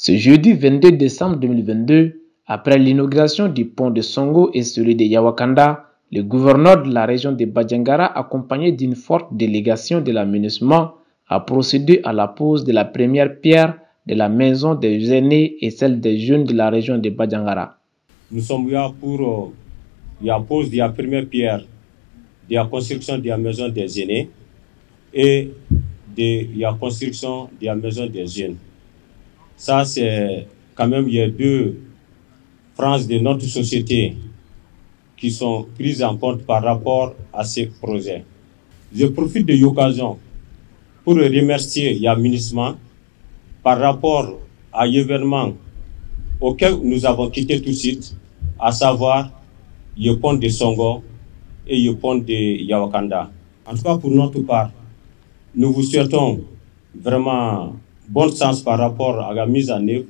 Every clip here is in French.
Ce jeudi 22 décembre 2022, après l'inauguration du pont de Songo et celui de Yawakanda, le gouverneur de la région de Badjangara, accompagné d'une forte délégation de la MINUSMA, a procédé à la pose de la première pierre de la maison des aînés et celle des jeunes de la région de Badjangara. Nous sommes là pour la pose de la première pierre de la construction de la maison des aînés et de la construction de la maison des jeunes. Ça, c'est quand même il y a deux franges de notre société qui sont prises en compte par rapport à ces projets. Je profite de l'occasion pour remercier le MINUSMA par rapport à l'événement auquel nous avons quitté tout de suite, à savoir le pont de Songo et le pont de Yawakanda. En tout cas, pour notre part, nous vous souhaitons vraiment bon sens par rapport à la mise en œuvre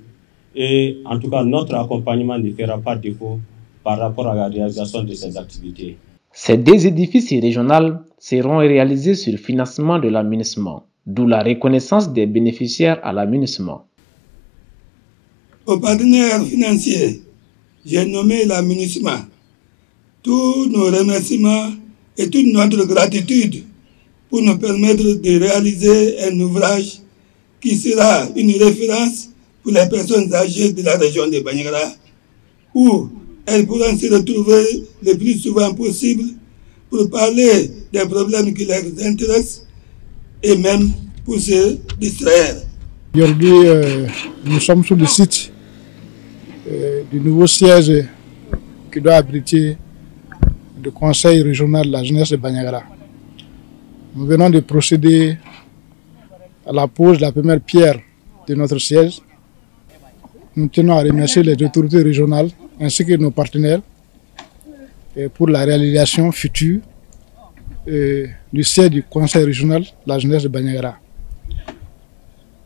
et en tout cas, notre accompagnement ne fera pas défaut par rapport à la réalisation de ces activités. Ces deux édifices régionaux seront réalisés sur le financement de la MINUSMA, d'où la reconnaissance des bénéficiaires à la MINUSMA. Aux partenaires financiers, j'ai nommé la MINUSMA. Tous nos remerciements et toute notre gratitude pour nous permettre de réaliser un ouvrage qui sera une référence pour les personnes âgées de la région de Badjangara, où elles pourront se retrouver le plus souvent possible pour parler des problèmes qui les intéressent et même pour se distraire. Aujourd'hui, nous sommes sur le site du nouveau siège qui doit abriter le Conseil régional de la jeunesse de Badjangara. Nous venons de procéder à la pose de la première pierre de notre siège. Nous tenons à remercier les autorités régionales ainsi que nos partenaires pour la réalisation future du siège du Conseil régional de la jeunesse de Badjangara.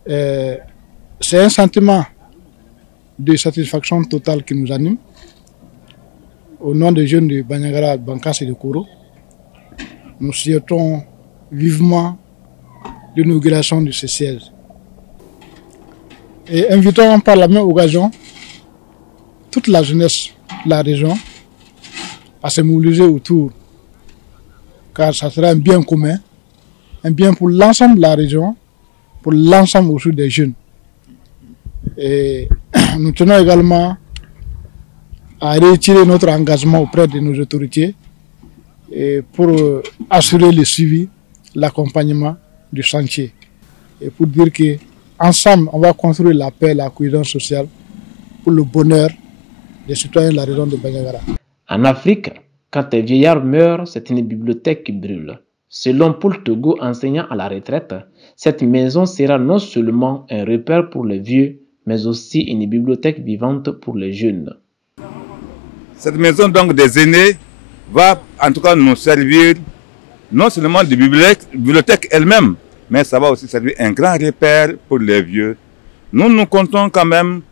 C'est un sentiment de satisfaction totale qui nous anime. Au nom des jeunes de Badjangara, Bankas et de Koro, nous souhaitons vivement l'inauguration de ce siège. Et invitons par la même occasion toute la jeunesse de la région à se mobiliser autour, car ça sera un bien commun, un bien pour l'ensemble de la région, pour l'ensemble aussi des jeunes. Et nous tenons également à réitérer notre engagement auprès de nos autorités et pour assurer le suivi, l'accompagnement du chantier. Et pour dire qu'ensemble, on va construire la paix, la cohésion sociale pour le bonheur des citoyens de la région de Badjangara. En Afrique, quand un vieillard meurt, c'est une bibliothèque qui brûle. Selon Paul Togo, enseignant à la retraite, cette maison sera non seulement un repère pour les vieux, mais aussi une bibliothèque vivante pour les jeunes. Cette maison donc des aînés va en tout cas nous servir non seulement de bibliothèque elle-même, mais ça va aussi servir un grand repère pour les vieux. Nous comptons quand même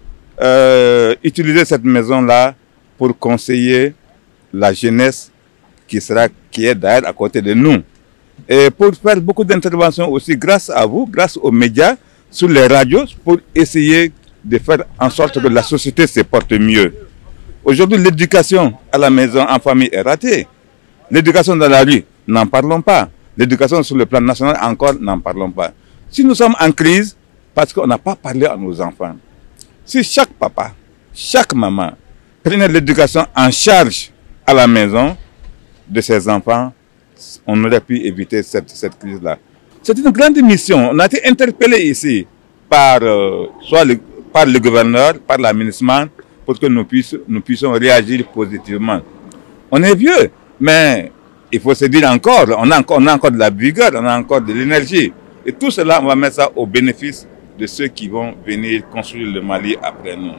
utiliser cette maison-là pour conseiller la jeunesse qui est d'ailleurs à côté de nous. Et pour faire beaucoup d'interventions aussi grâce à vous, grâce aux médias, sur les radios, pour essayer de faire en sorte que la société se porte mieux. Aujourd'hui, l'éducation à la maison, en famille, est ratée. L'éducation dans la rue, n'en parlons pas. L'éducation sur le plan national, encore, n'en parlons pas. Si nous sommes en crise, parce qu'on n'a pas parlé à nos enfants, si chaque papa, chaque maman prenait l'éducation en charge à la maison de ses enfants, on aurait pu éviter cette crise-là. C'est une grande mission. On a été interpellé ici par le gouverneur, par la MINUSMA, pour que nous puissions réagir positivement. On est vieux, mais il faut se dire encore, on a encore de la vigueur, on a encore de l'énergie. Et tout cela, on va mettre ça au bénéfice de ceux qui vont venir construire le Mali après nous.